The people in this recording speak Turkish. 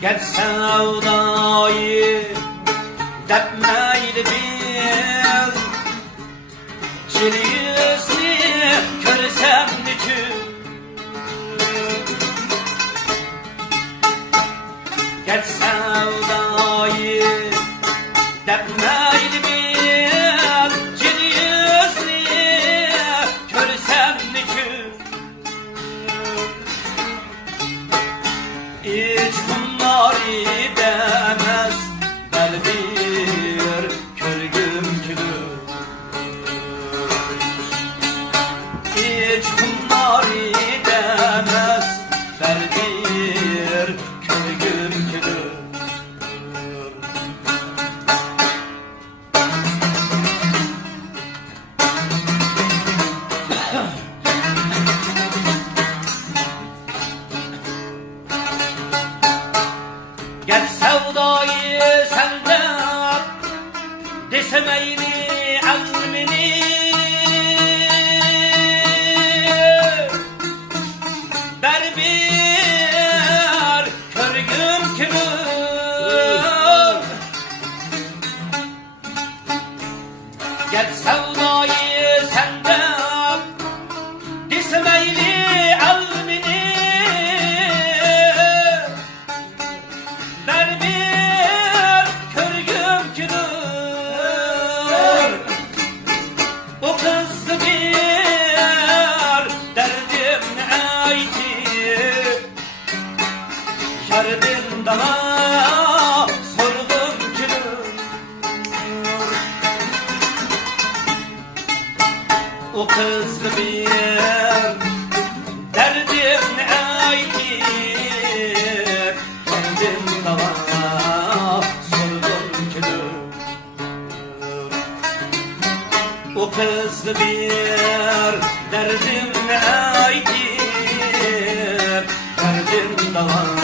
Gel sevdayı depmeyli bil, çil yüzlü körsem nükür. Gel sevdayı depmeyli bil, çil yüzlü körsem nükür. Hiç bunları demez bel bir körgüm külür. Hiç bunları demez bel bir körgüm külür. Gel sevdayı senden desem eyni almini, ber bir körgüm külür. Gel sevdayı senden desem eyni almini, o kız bir derdim ayeti, yardım daha sorgun külür. O kız bir derdim ayeti, yardım daha sorgun külür. O kız bir derdim ayetip, derdim davar.